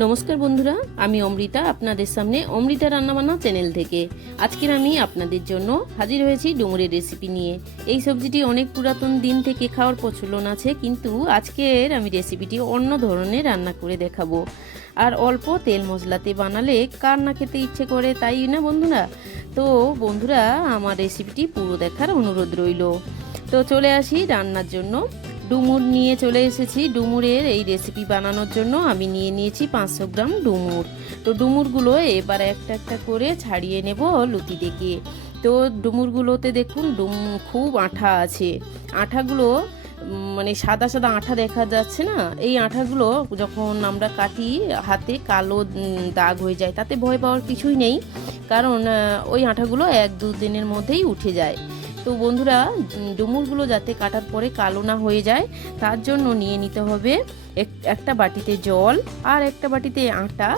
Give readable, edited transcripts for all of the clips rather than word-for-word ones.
নমস্কার বন্ধুরা, আমি অমৃতা আপনাদের সামনে অমৃতা রান্নাবান্না চ্যানেল থেকে আজকের আমি আপনাদের জন্য হাজির হয়েছি ডুমুরের রেসিপি নিয়ে। এই সবজিটি অনেক পুরাতন দিন থেকে খাওয়ার প্রচলন আছে, কিন্তু আজকের আমি রেসিপিটি অন্য ধরনের রান্না করে দেখাবো। আর অল্প তেল মশলাতে বানালে কার না খেতে ইচ্ছে করে, তাই না বন্ধুরা? তো বন্ধুরা, আমার রেসিপিটি পুরো দেখার অনুরোধ রইল। তো চলে আসি রান্নার জন্য। ডুমুর নিয়ে চলে এসেছি। ডুমুরের এই রেসিপি বানানোর জন্য আমি নিয়ে নিয়েছি 500 গ্রাম ডুমুর। তো ডুমুরগুলো এবার একটা একটা করে ছাড়িয়ে নেব লুতি থেকে। তো ডুমুরগুলোতে দেখুন খুব আঠা আছে। আঠাগুলো মানে সাদা সাদা আঠা দেখা যাচ্ছে না, এই আঠাগুলো যখন আমরা কাটি হাতে কালো দাগ হয়ে যায়। তাতে ভয় পাওয়ার কিছুই নেই, কারণ ওই আঠাগুলো 1-2 দিনের মধ্যেই উঠে যায়। তো বন্ধুরা, ডুমুরগুলো যাতে কাটার পরে কালো না হয়ে যায়, তার জন্য নিয়ে নিতে হবে একটা বাটিতে জল আর একটা বাটিতে আটা।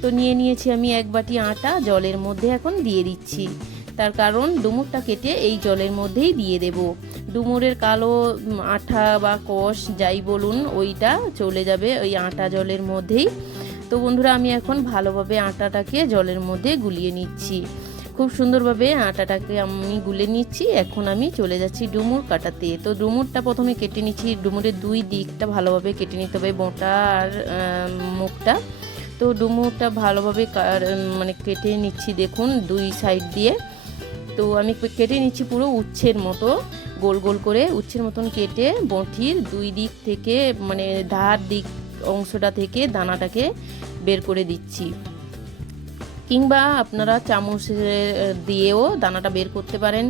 তো নিয়ে নিয়েছি আমি 1 বাটি আটা, জলের মধ্যে এখন দিয়ে দিচ্ছি। তার কারণ ডুমুরটা কেটে এই জলের মধ্যেই দিয়ে দেব। ডুমুরের কালো আঠা বা কষ যাই বলুন, ওইটা চলে যাবে ওই আটা জলের মধ্যেই। তো বন্ধুরা, আমি এখন ভালোভাবে আটাটাকে জলের মধ্যে গুলিয়ে নিচ্ছি। খুব সুন্দরভাবে আটাটাকে আমি গুলে নিচ্ছি। এখন আমি চলে যাচ্ছি ডুমুর কাটাতে। তো ডুমুরটা প্রথমে কেটে নিচ্ছি। ডুমুরের 2 দিকটা ভালোভাবে কেটে নিতে হবে, বোঁটা আর মুখটা। তো ডুমুরটা ভালোভাবে মানে কেটে নিচ্ছি, দেখুন 2 সাইড দিয়ে। তো আমি কেটে নিচ্ছি পুরো উচ্ছের মতো, গোল গোল করে উচ্ছের মতন কেটে বঁটির 2 দিক থেকে মানে ধার দিক অংশটা থেকে দানাটাকে বের করে দিচ্ছি। কিংবা আপনারা চামচ দিয়েও দানাটা বের করতে পারেন।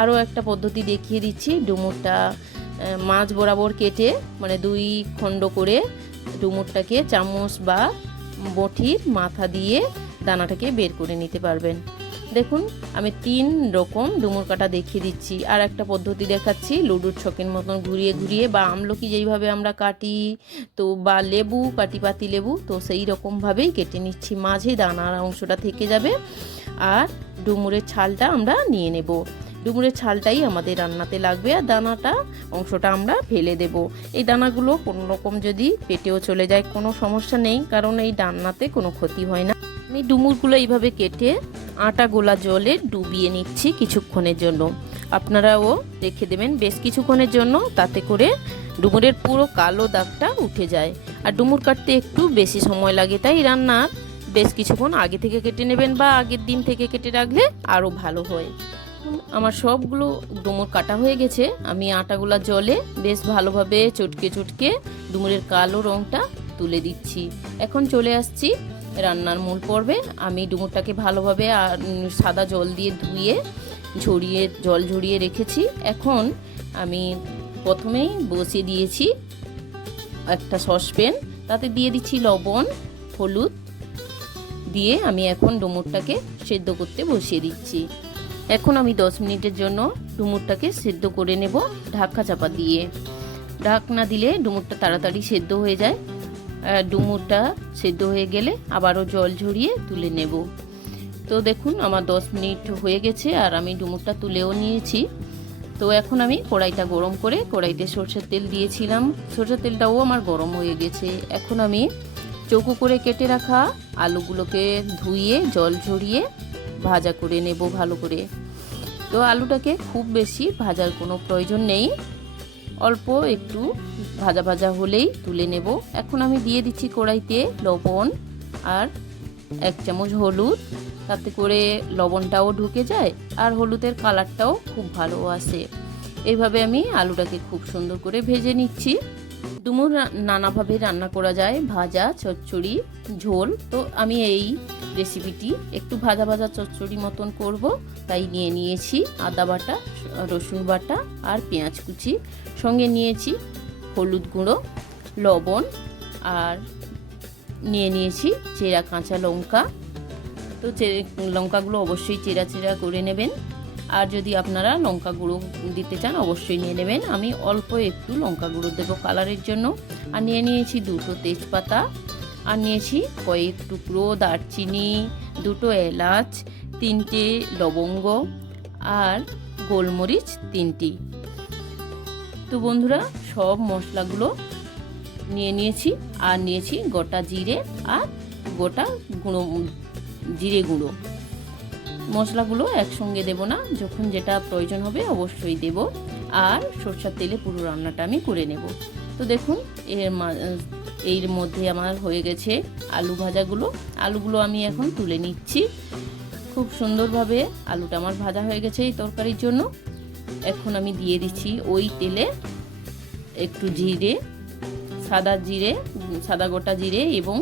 আরও একটা পদ্ধতি দেখিয়ে দিচ্ছি। ডুমুরটা মাছ বরাবর কেটে মানে 2 খণ্ড করে ডুমুরটাকে চামচ বা বঁটির মাথা দিয়ে দানাটাকে বের করে নিতে পারবেন। দেখুন, আমি 3 রকম ডুমুর কাটা দেখিয়ে দিচ্ছি। আর একটা পদ্ধতি দেখাচ্ছি, লুডুর ছকের মতন ঘুরিয়ে ঘুরিয়ে, বা আমলকি যেইভাবে আমরা কাটি, তো বা লেবু কাটি, পাতি লেবু, তো সেই রকমভাবেই কেটে নিচ্ছি। মাঝে দানার অংশটা থেকে যাবে আর ডুমুরের ছালটা আমরা নিয়ে নেব। ডুমুরের ছালটাই আমাদের রান্নাতে লাগবে, আর দানাটা অংশটা আমরা ফেলে দেব। এই দানাগুলো কোনো রকম যদি পেটেও চলে যায় কোনো সমস্যা নেই, কারণ এই রান্নাতে কোনো ক্ষতি হয় না। আমি ডুমুরগুলো এইভাবে কেটে আটা গোলা জলে ডুবিয়ে নিচ্ছি কিছুক্ষণের জন্য। আপনারাও রেখে দেবেন বেশ কিছুক্ষণের জন্য, তাতে করে ডুমুরের পুরো কালো দাগটা উঠে যায়। আর ডুমুর কাটতে একটু বেশি সময় লাগে, তাই রান্নার বেশ কিছুক্ষণ আগে থেকে কেটে নেবেন, বা আগের দিন থেকে কেটে রাখলে আরও ভালো হয়। আমার সবগুলো ডুমুর কাটা হয়ে গেছে। আমি আটাগুলা জলে বেশ ভালোভাবে চটকে চটকে ডুমুরের কালো রঙটা তুলে দিচ্ছি। এখন চলে আসছি রান্নার মূল পর্বে। আমি ডুমুরটাকে ভালোভাবে সাদা জল দিয়ে ধুয়ে জল ঝরিয়ে রেখেছি। এখন আমি প্রথমেই বসিয়ে দিয়েছি একটা সসপ্যান, তাতে দিয়ে দিচ্ছি লবণ, হলুদ দিয়ে আমি এখন ডুমুরটাকে সেদ্ধ করতে বসিয়ে দিচ্ছি। এখন আমি 10 মিনিটের জন্য ডুমুরটাকে সেদ্ধ করে নেব ঢাকা চাপা দিয়ে। ঢাকনা দিলে ডুমুরটা তাড়াতাড়ি সেদ্ধ হয়ে যায়। ডুমুরটা সেদ্ধ হয়ে গেলে আবারও জল ঝরিয়ে তুলে নেব। তো দেখুন, আমার 10 মিনিট হয়ে গেছে আর আমি ডুমুরটা তুলেও নিয়েছি। তো এখন আমি কড়াইটা গরম করে কড়াইতে সরষের তেল দিয়েছিলাম। সরষের তেলটাও আমার গরম হয়ে গেছে। এখন আমি চৌকো করে কেটে রাখা আলুগুলোকে ধুয়ে জল ঝরিয়ে ভাজা করে নেব ভালো করে। তো আলুটাকে খুব বেশি ভাজার কোনো প্রয়োজন নেই, অল্প একটু ভাজা ভাজা হলেই তুলে নেব। এখন আমি দিয়ে দিচ্ছি কড়াইতে লবণ আর 1 চামচ হলুদ, তাতে করে লবণটাও ঢুকে যায় আর হলুদের কালারটাও খুব ভালো আসে। এইভাবে আমি আলুটাকে খুব সুন্দর করে ভেজে নিচ্ছি। ডুমুর নানাভাবে রান্না করা যায়, ভাজা, চচ্চড়ি, ঝোল। তো আমি এই রেসিপিটি একটু ভাজা ভাজা চচ্চড়ি মতন করব, তাই নিয়ে নিয়েছি আদা বাটা, রসুন বাটা আর পেঁয়াজ কুচি। সঙ্গে নিয়েছি হলুদ গুঁড়ো, লবণ আর নিয়ে নিয়েছি চেরা কাঁচা লঙ্কা। তো লঙ্কাগুলো অবশ্যই চেরা চেরা করে নেবেন, আর যদি আপনারা লঙ্কা গুঁড়ো দিতে চান অবশ্যই নিয়ে নেবেন। আমি অল্প একটু লঙ্কা গুঁড়ো দেবো কালারের জন্য। আর নিয়ে নিয়েছি 2টো তেজপাতা, আর নিয়েছি কয়েক টুকরো দারচিনি, 2টো এলাচ, 3টে লবঙ্গ আর গোলমরিচ 3টি। তো বন্ধুরা, সব মশলাগুলো নিয়ে নিয়েছি, আর নিয়েছি গোটা জিরে আর গোটা গুঁড়ো জিরে গুঁড়ো। মশলাগুলো একসঙ্গে দেব না, যখন যেটা প্রয়োজন হবে অবশ্যই দেব। আর সরষের তেলে পুরো রান্নাটা আমি করে নেব। তো দেখুন এর মধ্যে আমার হয়ে গেছে আলু ভাজাগুলো। আলুগুলো আমি এখন তুলে নিচ্ছি। খুব সুন্দরভাবে আলুটা আমার ভাজা হয়ে গেছে এই তরকারির জন্য। এখন আমি দিয়ে দিচ্ছি ওই তেলে একটু জিরে, সাদা গোটা জিরে এবং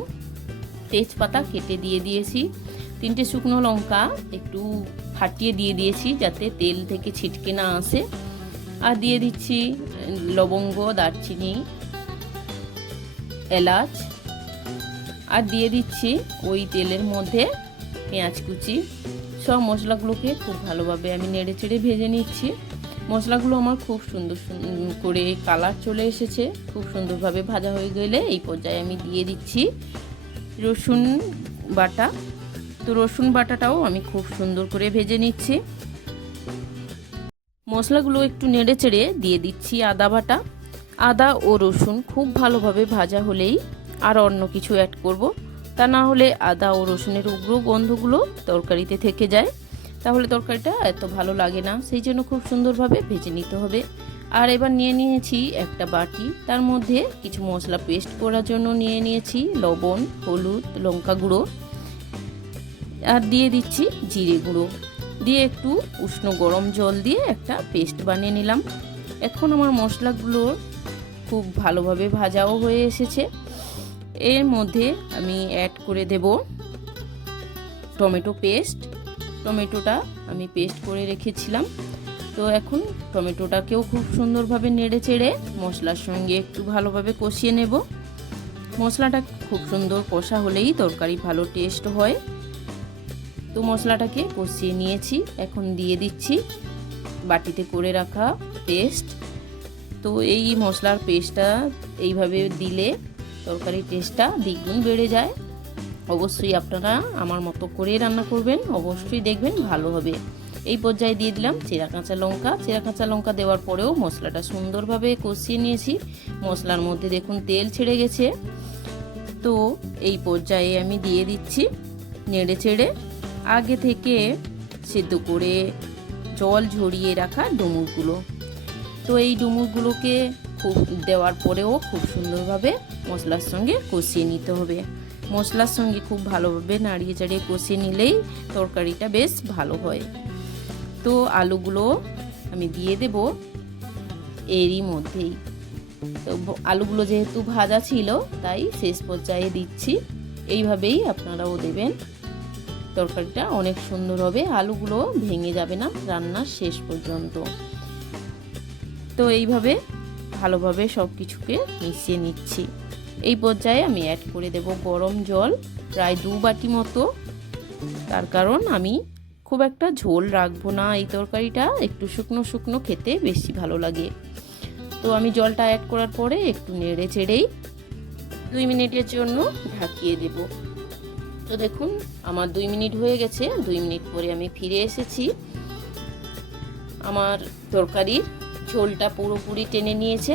তেজপাতা কেটে দিয়ে দিয়েছি। 3টে শুকনো লঙ্কা একটু ফাটিয়ে দিয়ে দিয়েছি যাতে তেল থেকে ছিটকে না আসে। আর দিয়ে দিচ্ছি লবঙ্গ, দারচিনি, এলাচ। আর দিয়ে দিচ্ছি ওই তেলের মধ্যে পেঁয়াজ কুচি। সব মশলাগুলোকে খুব ভালোভাবে আমি নেড়ে চেড়ে ভেজে নিচ্ছি। মশলাগুলো আমার খুব সুন্দর করে কালার চলে এসেছে। খুব সুন্দরভাবে ভাজা হয়ে গেলে এই পর্যায়ে আমি দিয়ে দিচ্ছি রসুন বাটা। তো রসুন বাটাটাও আমি খুব সুন্দর করে ভেজে নিচ্ছি। মশলাগুলো একটু নেড়ে চেড়ে দিয়ে দিচ্ছি আদা বাটা। আদা ও রসুন খুব ভালোভাবে ভাজা হলেই আর অন্য কিছু অ্যাড করব, তা না হলে আদা ও রসুনের উগ্র গন্ধগুলো তরকারিতে থেকে যায়, তাহলে তরকারিটা এত ভালো লাগে না। সেই জন্য খুব সুন্দরভাবে ভেজে নিতে হবে। আর এবার নিয়ে নিয়েছি একটা বাটি, তার মধ্যে কিছু মশলা পেস্ট করার জন্য নিয়ে নিয়েছি লবণ, হলুদ, লঙ্কা গুঁড়ো, আর দিয়ে দিচ্ছি জিরে গুঁড়ো। দিয়ে একটু উষ্ণ গরম জল দিয়ে একটা পেস্ট বানিয়ে নিলাম। এখন আমার মশলাগুলো খুব ভালোভাবে ভাজাও হয়ে এসেছে। এর মধ্যে আমি অ্যাড করে দেব টমেটো পেস্ট। টমেটোটা আমি পেস্ট করে রেখেছিলাম। তো এখন টমেটোটাকেও খুব সুন্দরভাবে নেড়ে চেড়ে মশলার সঙ্গে একটু ভালোভাবে কষিয়ে নেব। মশলাটা খুব সুন্দর কষা হলেই তরকারি ভালো টেস্ট হয়। তো মশলাটাকে কষিয়ে নিয়েছি। এখন দিয়ে দিচ্ছি বাটিতে করে রাখা পেস্ট। তো এই মশলার পেস্টটা এইভাবে দিলে তরকারির টেস্টটা দ্বিগুণ বেড়ে যায়। অবশ্যই আপনারা আমার মতো করে রান্না করবেন, অবশ্যই দেখবেন ভালো হবে। এই পর্যায়ে দিয়ে দিলাম চেরা কাঁচা লঙ্কা। চেরা কাঁচা লঙ্কা দেওয়ার পরেও মশলাটা সুন্দরভাবে কষিয়ে নিয়েছি। মশলার মধ্যে দেখুন তেল ছেড়ে গেছে। তো এই পর্যায়ে আমি দিয়ে দিচ্ছি নেড়ে চেড়ে আগে থেকে সেদ্ধ করে জল ঝরিয়ে রাখা ডুমুরগুলো। তো এই ডুমুরগুলোকে খুব দেওয়ার পরেও খুব সুন্দরভাবে মশলার সঙ্গে কষিয়ে নিতে হবে। মশলার সঙ্গে খুব ভালোভাবে নাড়িয়ে চাড়িয়ে কষিয়ে নিলেই তরকারিটা বেশ ভালো হয়। তো আলুগুলো আমি দিয়ে দেব এরই মধ্যেই। তো আলুগুলো যেহেতু ভাজা ছিল তাই শেষ পর্যায়ে দিচ্ছি। এইভাবেই আপনারাও দেবেন, তরকারিটা অনেক সুন্দর হবে। আলুগুলো ভেঙে যাবে না রান্নার শেষ পর্যন্ত। তো এইভাবে ভালোভাবে সব কিছুকে মিশিয়ে নিচ্ছি। এই পর্যায়ে আমি অ্যাড করে দেব গরম জল, প্রায় 2 বাটি মতো। তার কারণ আমি খুব একটা ঝোল রাখবো না, এই তরকারিটা একটু শুকনো শুকনো খেতে বেশি ভালো লাগে। তো আমি জলটা অ্যাড করার পরে একটু নেড়ে চেড়েই 2 মিনিটের জন্য ঢাকিয়ে দেব। তো দেখুন আমার 2 মিনিট হয়ে গেছে। 2 মিনিট পরে আমি ফিরে এসেছি। আমার তরকারির ঝোলটা পুরোপুরি টেনে নিয়েছে।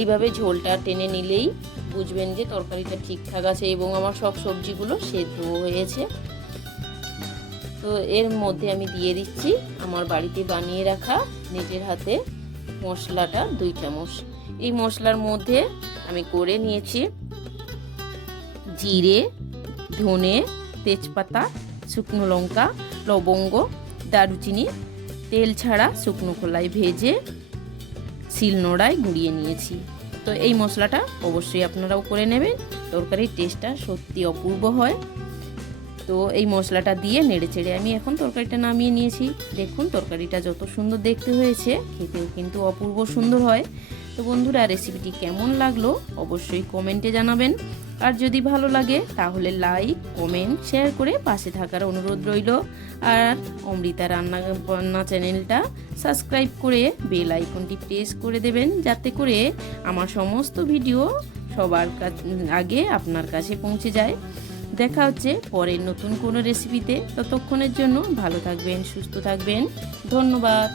এইভাবে ঝোলটা টেনে নিলেই বুঝবেন যে তরকারিটা ঠিকঠাক আছে এবং আমার সব সবজিগুলো সেদ্ধ হয়েছে। তো এর মধ্যে আমি দিয়ে দিচ্ছি আমার বাড়িতে বানিয়ে রাখা নিজের হাতে মশলাটা 2 চামচ। এই মশলার মধ্যে আমি করে নিয়েছি জিরে, ধনে, তেজপাতা, শুকনো লঙ্কা, লবঙ্গ, দারুচিনি, তেল ছাড়া শুকনো খোলায় ভেজে শিলনোড়ায় গুঁড়িয়ে নিয়েছি। তো এই মশলাটা অবশ্যই আপনারাও করে নেবেন, তরকারির টেস্টটা সত্যি অপূর্ব হয়। তো এই মশলাটা দিয়ে নেড়ে চেড়ে আমি এখন তরকারিটা নামিয়ে নিয়েছি। দেখুন তরকারিটা যত সুন্দর দেখতে হয়েছে, খেতেও কিন্তু অপূর্ব সুন্দর হয়। তো বন্ধুরা, রেসিপিটি কেমন লাগলো অবশ্যই কমেন্টে জানাবেন। আর যদি ভালো লাগে তাহলে লাইক, কমেন্ট, শেয়ার করে পাশে থাকার অনুরোধ রইল। আর অমৃতা রান্না চ্যানেলটা সাবস্ক্রাইব করে বেল আইকনটি প্রেস করে দেবেন, যাতে করে আমার সমস্ত ভিডিও সবার আগে আপনার কাছে পৌঁছে যায়। দেখা হচ্ছে পরের নতুন কোনো রেসিপিতে। ততক্ষণের জন্য ভালো থাকবেন, সুস্থ থাকবেন। ধন্যবাদ।